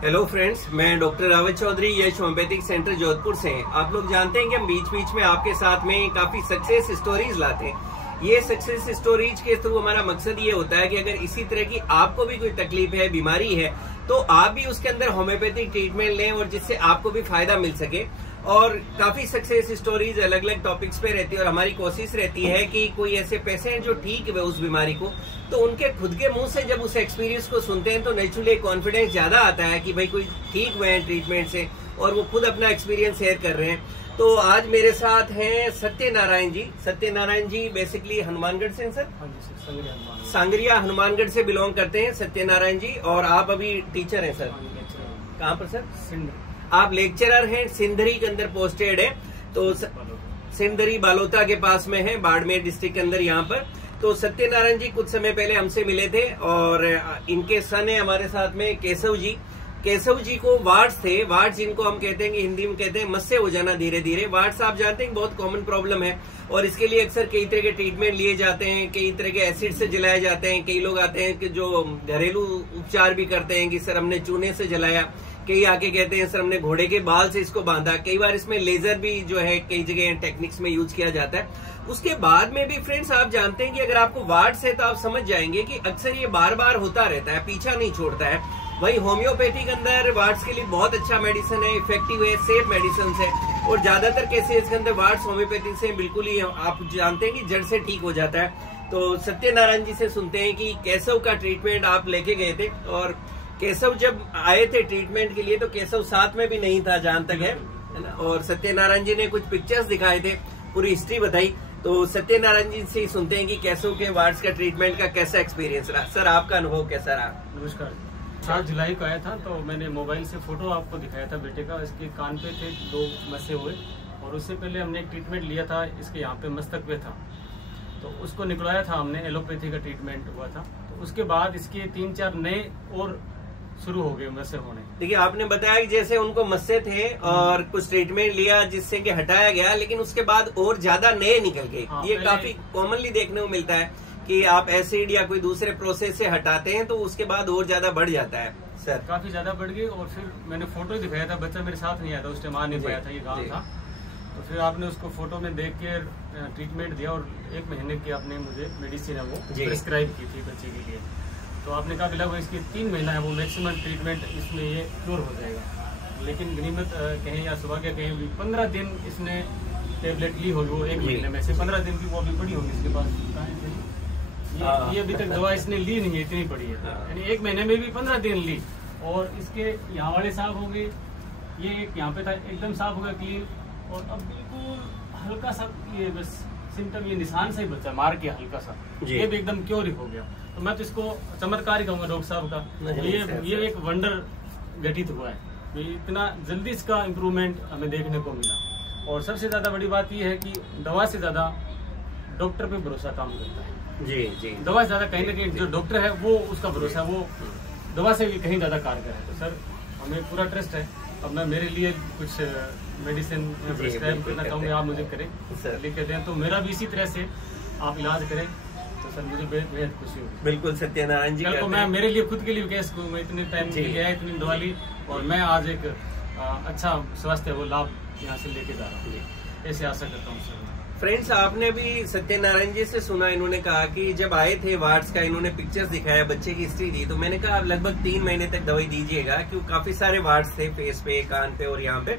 Hello friends, मैं doctor Rawat Chaudhary, यश homeopathic centre Jodhpur से हैं। आप लोग जानते हैं कि हम बीच बीच में आपके साथ में काफी सक्सेस स्टोरीज लाते हैं। ये सक्सेस स्टोरीज के थ्रू हमारा मकसद ये होता है कि अगर इसी तरह की आपको भी कोई तकलीफ है, बीमारी है, तो आप भी उसके अंदर होम्योपैथिक ट्रीटमेंट लें और जिससे आपको भी फायदा मिल सके। और काफी सक्सेस स्टोरीज अलग अलग टॉपिक्स पे रहती है और हमारी कोशिश रहती है कि कोई ऐसे पेशेंट जो ठीक है उस बीमारी को, तो उनके खुद के मुंह से जब उस एक्सपीरियंस को सुनते हैं तो नेचुरली कॉन्फिडेंस ज्यादा आता है कि भाई कोई ठीक हुए हैं ट्रीटमेंट से और वो खुद अपना एक्सपीरियंस शेयर कर रहे हैं। तो आज मेरे साथ हैं सत्यनारायण जी। सत्यनारायण जी बेसिकली हनुमानगढ़ से हैं सर? हाँ जी सर, सांगरिया हनुमानगढ़ से बिलोंग करते हैं सत्यनारायण जी। और आप अभी टीचर हैं सर? कहाँ पर सर? सिंध। आप लेक्चरर हैं, सिंधरी के अंदर पोस्टेड है। तो सिंधरी बालोता के पास में है, बाड़मेर डिस्ट्रिक्ट के अंदर यहाँ पर। तो सत्यनारायण जी कुछ समय पहले हमसे मिले थे और इनके सन है हमारे साथ में केशव जी। केशव जी को वार्ड्स थे। वार्ड्स जिनको हम कहते हैं कि हिंदी में कहते हैं मस्से हो जाना धीरे धीरे। वार्ड्स आप जानते हैं बहुत कॉमन प्रॉब्लम है और इसके लिए अक्सर कई तरह के ट्रीटमेंट लिए जाते हैं, कई तरह के एसिड से जलाए जाते हैं। कई लोग आते हैं कि जो घरेलू उपचार भी करते हैं कि सर हमने चूने से जलाया, कई आके कहते हैं सर हमने घोड़े के बाल से इसको बांधा। कई बार इसमें लेजर भी जो है कई जगह टेक्निक्स में यूज किया जाता है। उसके बाद में भी फ्रेंड्स आप जानते हैं कि अगर आपको वार्ड्स है तो आप समझ जाएंगे कि अक्सर ये बार बार होता रहता है, पीछा नहीं छोड़ता है। वही होम्योपैथी के अंदर वार्ड्स के लिए बहुत अच्छा मेडिसिन है, इफेक्टिव है, सेफ मेडिसिन है और ज्यादातर केसेस के अंदर वार्ड्स होम्योपैथी से बिल्कुल ही आप जानते हैं कि जड़ से ठीक हो जाता है। तो सत्यनारायण जी से सुनते हैं कि केशव का ट्रीटमेंट आप लेके गए थे और केशव जब आए थे ट्रीटमेंट के लिए तो केशव साथ में भी नहीं था जहां तक है ना। और सत्यनारायण जी ने कुछ पिक्चर्स दिखाए थे, पूरी हिस्ट्री बताई। तो सत्यनारायण जी से सुनते हैं कि केशव के वार्ड्स का ट्रीटमेंट का कैसा एक्सपीरियंस रहा। सर आपका अनुभव कैसा रहा? नमस्कार। 7 जुलाई को आया था तो मैंने मोबाइल से फोटो आपको दिखाया था बेटे का। इसके कान पे थे 2 मस्से हुए और उससे पहले हमने एक ट्रीटमेंट लिया था, इसके यहाँ पे मस्तक पे था तो उसको निकलवाया था हमने, एलोपैथी का ट्रीटमेंट हुआ था। तो उसके बाद इसके 3-4 नए और शुरू हो गए मस्से होने। देखिए आपने बताया कि जैसे उनको मस्से थे और कुछ ट्रीटमेंट लिया जिससे कि हटाया गया, लेकिन उसके बाद और ज्यादा नए निकल गए। हाँ, ये काफी कॉमनली देखने को मिलता है कि आप एसिड या कोई दूसरे प्रोसेस से हटाते हैं तो उसके बाद और ज्यादा बढ़ जाता है। सर काफी ज्यादा बढ़ गई और फिर मैंने फोटो दिखाया था, बच्चा मेरे साथ नहीं आया था उस टाइम, आ नहीं पाया था, ये गाँव था। तो फिर आपने उसको फोटो में देख के ट्रीटमेंट दिया और 1 महीने की आपने मुझे मेडिसिन है वो प्रिस्क्राइब की थी बच्चे के लिए। तो आपने कहा लगभग इसके 3 महीना है वो मैक्सिमम ट्रीटमेंट, इसमें ये क्योर हो जाएगा। लेकिन गनीमत कहें या सौभाग्य कहें, 15 दिन इसने टेबलेट ली होगी वो 1 महीने में से 15 दिन की वो अभी पड़ी होगी इसके पास। ये अभी तक दवा इसने ली नहीं है, इतनी पड़ी है। यानी 1 महीने में भी 15 दिन ली और इसके यहाँ वाले साफ हो गए, ये एक यहाँ पे था एकदम साफ हो गया क्लीन और अब बिल्कुल हल्का सा ये बस सिम्टम, ये निशान से ही बचा मार के हल्का सा, ये भी एकदम क्योर ही हो गया। तो मैं तो इसको चमत्कार ही कहूंगा डॉक्टर साहब का। ये एक वंडर घटित हुआ है, इतना जल्दी इसका इम्प्रूवमेंट हमें देखने को मिला। और सबसे ज्यादा बड़ी बात यह है कि दवा से ज्यादा डॉक्टर पे भरोसा काम करता है। जी जी, दवा से ज्यादा कहीं ना कहीं जो डॉक्टर है वो उसका भरोसा वो दवा से भी कहीं ज्यादा कारगर है। तो सर हमें पूरा ट्रस्ट है। अब मैं मेरे लिए कुछ मेडिसिन प्रिस्क्राइब करना चाहूँगा, आप मुझे करें, लिख के दें तो मेरा भी इसी तरह से आप इलाज करें तो सर मुझे बेहद खुशी होगी। बिल्कुल सत्यनारायण जी, तो मैं मेरे लिए खुद के लिए कैसे कहूँ, मैं इतने टाइम के लिए इतनी दवा ली और मैं आज एक अच्छा स्वास्थ्य वो लाभ यहाँ से लेके जा रहा हूँ, ऐसे आशा करता हूँ सर। फ्रेंड्स आपने भी सत्यनारायण जी से सुना, इन्होंने कहा कि जब आए थे वार्ड्स का, इन्होंने पिक्चर्स दिखाया, बच्चे की हिस्ट्री दी, तो मैंने कहा आप लगभग 3 महीने तक दवाई दीजिएगा क्योंकि काफी सारे वार्ड्स थे, फेस पे, कान पे और यहाँ पे।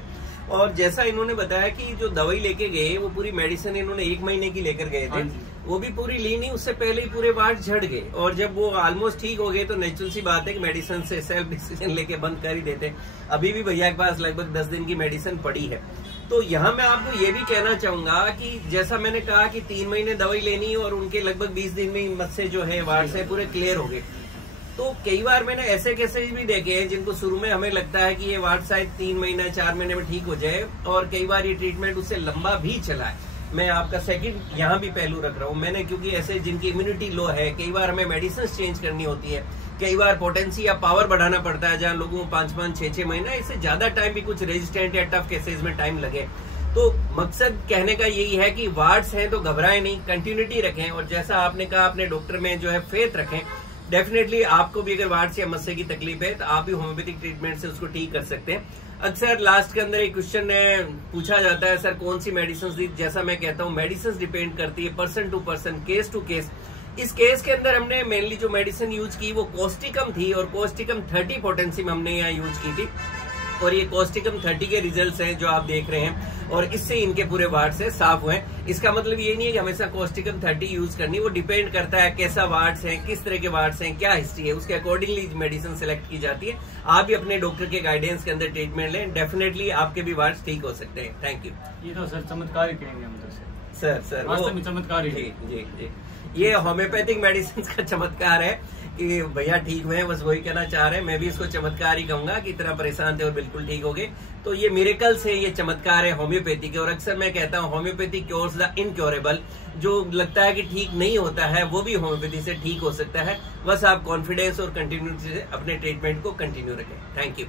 और जैसा इन्होंने बताया कि जो दवाई लेके गए वो पूरी मेडिसिन इन्होंने 1 महीने की लेकर गए थे, वो भी पूरी ली नहीं, उससे पहले ही पूरे वार्ड झड़ गए। और जब वो ऑलमोस्ट ठीक हो गए तो नेचुरल सी बात है कि मेडिसिन से सेल्फ डिसीजन लेके बंद कर ही देते। अभी भी भैया के पास लगभग 10 दिन की मेडिसिन पड़ी है। तो यहाँ मैं आपको ये भी कहना चाहूंगा कि जैसा मैंने कहा कि 3 महीने दवाई लेनी और उनके लगभग 20 दिन में मस्से जो है वार्ड से पूरे क्लियर हो गए। तो कई बार मैंने ऐसे केसेस भी देखे हैं जिनको शुरू में हमें लगता है कि ये वार्ड शायद 3 महीने 4 महीने में ठीक हो जाए और कई बार ये ट्रीटमेंट उससे लंबा भी चला है। मैं आपका सेकंड यहाँ भी पहलू रख रहा हूँ मैंने, क्योंकि ऐसे जिनकी इम्यूनिटी लो है, कई बार हमें मेडिसिन चेंज करनी होती है, कई बार पोटेंसी या पावर बढ़ाना पड़ता है, जहाँ लोगों को 5-5, 6-6 महीना, इससे ज्यादा टाइम भी कुछ रेजिस्टेंट या टफ केसेस में टाइम लगे। तो मकसद कहने का यही है कि वार्ड्स हैं तो घबराएं नहीं, कंटिन्यूटी रखें और जैसा आपने कहा अपने डॉक्टर में जो है फेथ रखें। डेफिनेटली आपको भी अगर वार्ड्स या मस्से की तकलीफ है तो आप भी होम्योपैथिक ट्रीटमेंट से उसको ठीक कर सकते हैं। अक्सर लास्ट के अंदर एक क्वेश्चन पूछा जाता है, सर कौन सी मेडिसिन दी? जैसा मैं कहता हूँ, मेडिसिन डिपेंड करती है person to person, case to case. इस केस के अंदर हमने मेनली जो मेडिसिन यूज की वो कोस्टिकम थी, और कोस्टिकम 30 पोटेंसी में हमने यहाँ यूज की थी, और ये कोस्टिकम 30 के रिजल्ट्स हैं जो आप देख रहे हैं, और इससे इनके पूरे वार्ड से साफ हुए। इसका मतलब ये नहीं है कि हमेशा कोस्टिकम 30 यूज करनी, वो डिपेंड करता है कैसा वार्ड्स है, किस तरह के वार्ड्स हैं, क्या हिस्ट्री है, उसके अकॉर्डिंगली मेडिसिन सेलेक्ट की जाती है। आप भी अपने डॉक्टर के गाइडेंस के अंदर ट्रीटमेंट लें, डेफिनेटली आपके भी वार्ड्स ठीक हो सकते हैं। Thank you. ये तो सर चमत्कार ही कहेंगे हम तो सर वास्तव में चमत्कार ही। जी, ये होम्योपैथिक मेडिसिन का चमत्कार है कि भैया ठीक हुए हैं, बस वही कहना चाह रहे हैं। मैं भी इसको चमत्कार ही कहूंगा कि इतना परेशान थे और बिल्कुल ठीक हो गए। तो ये मिरेकल्स है, ये चमत्कार है होम्योपैथी के। और अक्सर मैं कहता हूँ होम्योपैथी क्योर्स द इनक्योरेबल। जो लगता है कि ठीक नहीं होता है वो भी होम्योपैथी से ठीक हो सकता है। बस आप कॉन्फिडेंस और कंटिन्यूटी से अपने ट्रीटमेंट को कंटिन्यू रखें। Thank you.